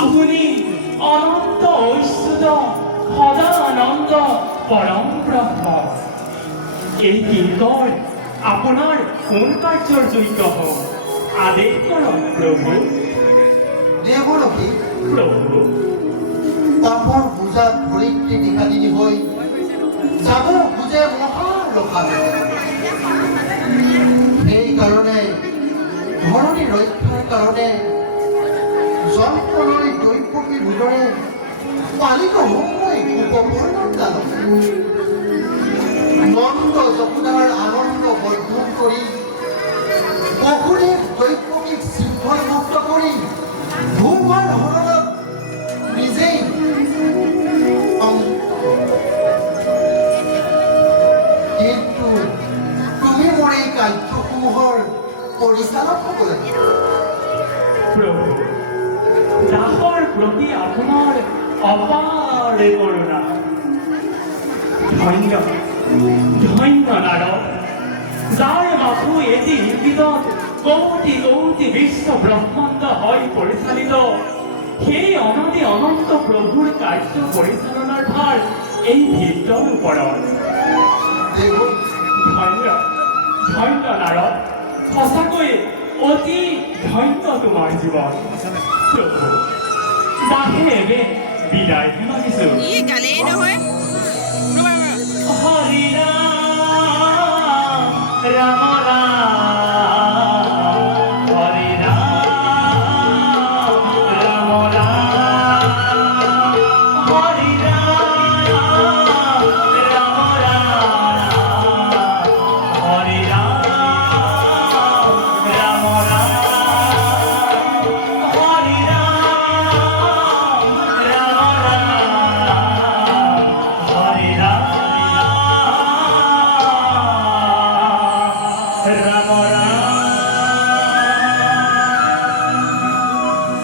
আপুনি অনন্ত ঐশ্বৰ্য সদানন্দ পৰম ব্ৰহ্ম। এই কিংকৰ আপোনাৰ কোন কাৰ্যৰ যোগ্য হওক আদেশ কৰক প্ৰভু। দেৱৰসী প্ৰভু পাপৰ বোজাত ধৰিত্ৰী নিকাদিনী হৈ যাব খোজে মহালোকালে। সেইকাৰণে ধৰণী ৰক্ষাৰ কাৰণে যন্ত্ৰলৈ দৈৱকী ৰোদৰে পালিত মই উপপূৰ্ণ জানো। নন্দ যমুনাৰ আনন্দ বৰ্ধন কৰি বসুদেৱ দৈৱকীক শৃংখল মুক্ত কৰি ভূমৰ হৰণত নিজেই কিন্তু তুমি মোৰ এই কাৰ্যসমূহৰ পৰিচালক হ'ব লাগিব। প্ৰভু দাসৰ প্ৰতি আপোনাৰ অপাৰ কৰুণা। ধন্য ধন্য নাৰদ, যাৰ মাথো এটি ইংগিতত কোটি কোটি বিশ্ব ব্ৰহ্মাণ্ড হয় পৰিচালিত। সেই অনাদি অনন্ত প্ৰভুৰ কাৰ্য পৰিচালনাৰ ভাৰ এই ভৃত্যৰ ওপৰত। ধন্য ধন্য নাৰদ, সঁচাকৈ অতি ধন্য তোমাৰ জীৱন। প্ৰভু দাসে বিদায় মাগিছো। ই গালেই নহয়। হৰি